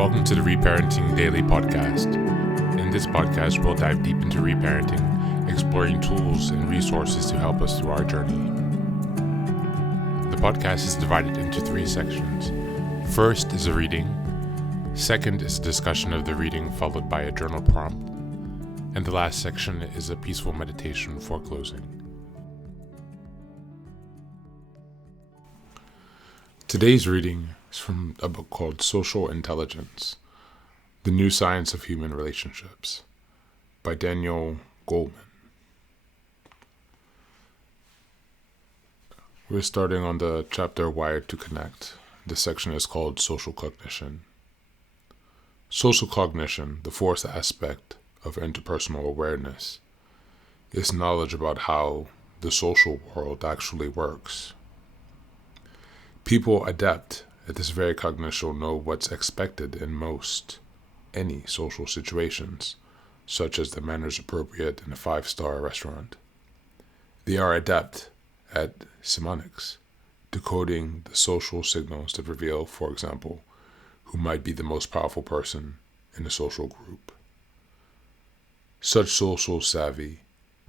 Welcome to the Reparenting Daily podcast. In this podcast, we'll dive deep into reparenting, exploring tools and resources to help us through our journey. The podcast is divided into 3 sections. First is a reading. Second is a discussion of the reading followed by a journal prompt. And the last section is a peaceful meditation for closing. Today's reading is from a book called Social Intelligence, The New Science of Human Relationships by Daniel Goleman. We're starting on the chapter Wired to Connect. This section is called Social Cognition. Social cognition, the fourth aspect of interpersonal awareness, is knowledge about how the social world actually works. People adept at this very cognition know what's expected in any social situations, such as the manners appropriate in a 5-star restaurant. They are adept at semiotics, decoding the social signals that reveal, for example, who might be the most powerful person in a social group. Such social savvy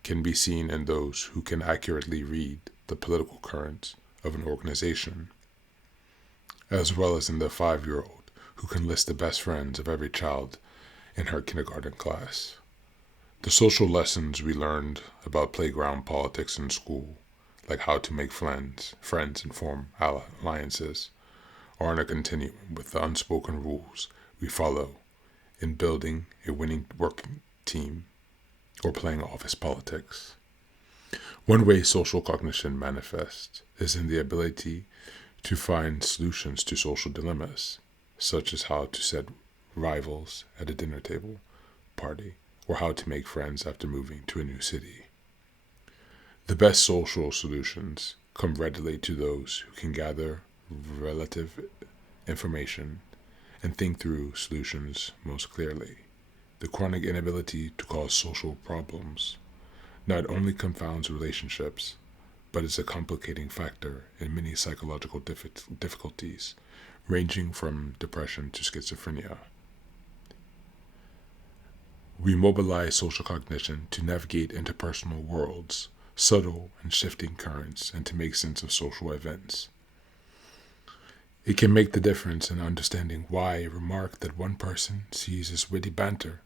can be seen in those who can accurately read the political currents of an organization, as well as in the 5-year-old who can list the best friends of every child in her kindergarten class. The social lessons we learned about playground politics in school, like how to make friends and form alliances, are on a continuum with the unspoken rules we follow in building a winning working team or playing office politics. One way social cognition manifests is in the ability to find solutions to social dilemmas, such as how to set rivals at a dinner table party, or how to make friends after moving to a new city. The best social solutions come readily to those who can gather relative information and think through solutions most clearly. The chronic inability to cause social problems not only confounds relationships, but is a complicating factor in many psychological difficulties, ranging from depression to schizophrenia. We mobilize social cognition to navigate interpersonal worlds, subtle and shifting currents, and to make sense of social events. It can make the difference in understanding why a remark that one person sees as witty banter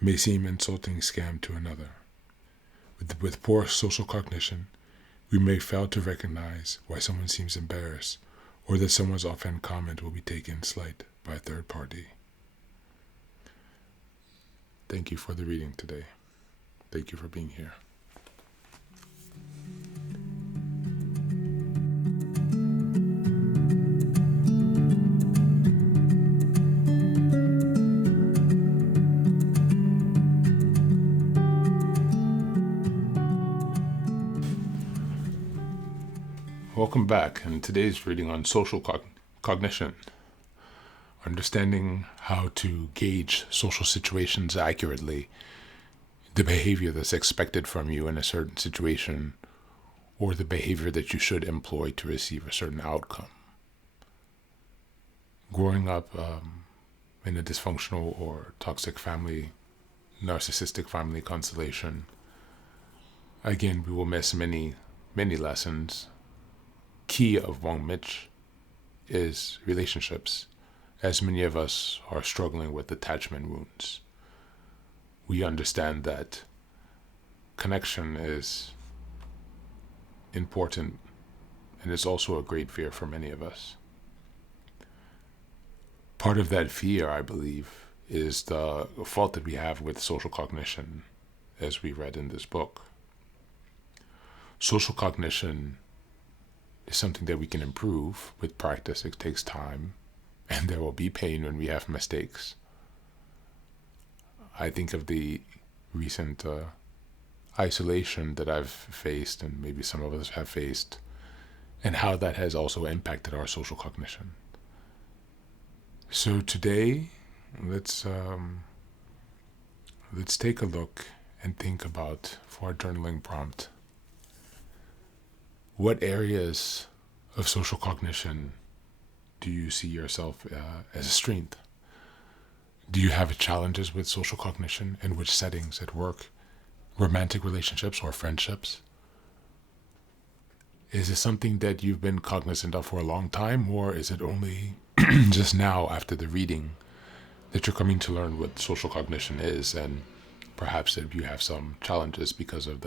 may seem insulting scam to another. With poor social cognition, we may fail to recognize why someone seems embarrassed, or that someone's offhand comment will be taken slight by a third party. Thank you for the reading today. Thank you for being here. Welcome back, and today's reading on social cognition, understanding how to gauge social situations accurately, the behavior that's expected from you in a certain situation, or the behavior that you should employ to receive a certain outcome. Growing up in a dysfunctional or toxic family, narcissistic family constellation, again, we will miss many lessons. Key among which is relationships, as many of us are struggling with attachment wounds. We understand that connection is important, and it's also a great fear for many of us. Part of that fear, I believe, is the fault that we have with social cognition, as we read in this book. Social cognition is something that we can improve with practice. It takes time, and there will be pain when we have mistakes. I think of the recent isolation that I've faced, and maybe some of us have faced, and how that has also impacted our social cognition. So today, let's take a look and think about, for our journaling prompt, what areas of social cognition do you see yourself as a strength? Do you have challenges with social cognition? In which settings? At work, romantic relationships, or friendships? Is it something that you've been cognizant of for a long time, or is it only just now after the reading that you're coming to learn what social cognition is, and perhaps that you have some challenges because of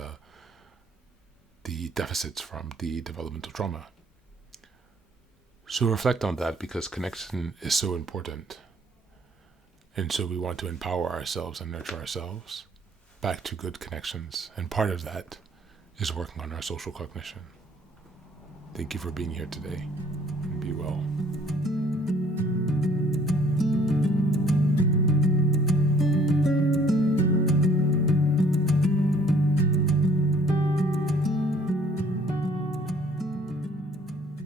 the deficits from the developmental trauma? So reflect on that, because connection is so important. And so we want to empower ourselves and nurture ourselves back to good connections. And part of that is working on our social cognition. Thank you for being here today. And be well.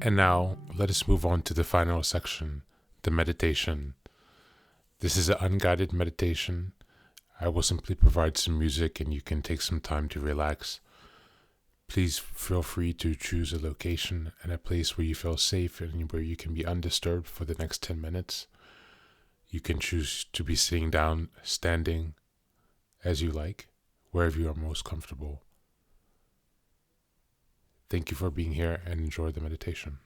And now, let us move on to the final section, the meditation. This is an unguided meditation. I will simply provide some music and you can take some time to relax. Please feel free to choose a location and a place where you feel safe and where you can be undisturbed for the next 10 minutes. You can choose to be sitting down, standing, as you like, wherever you are most comfortable. Thank you for being here and enjoy the meditation.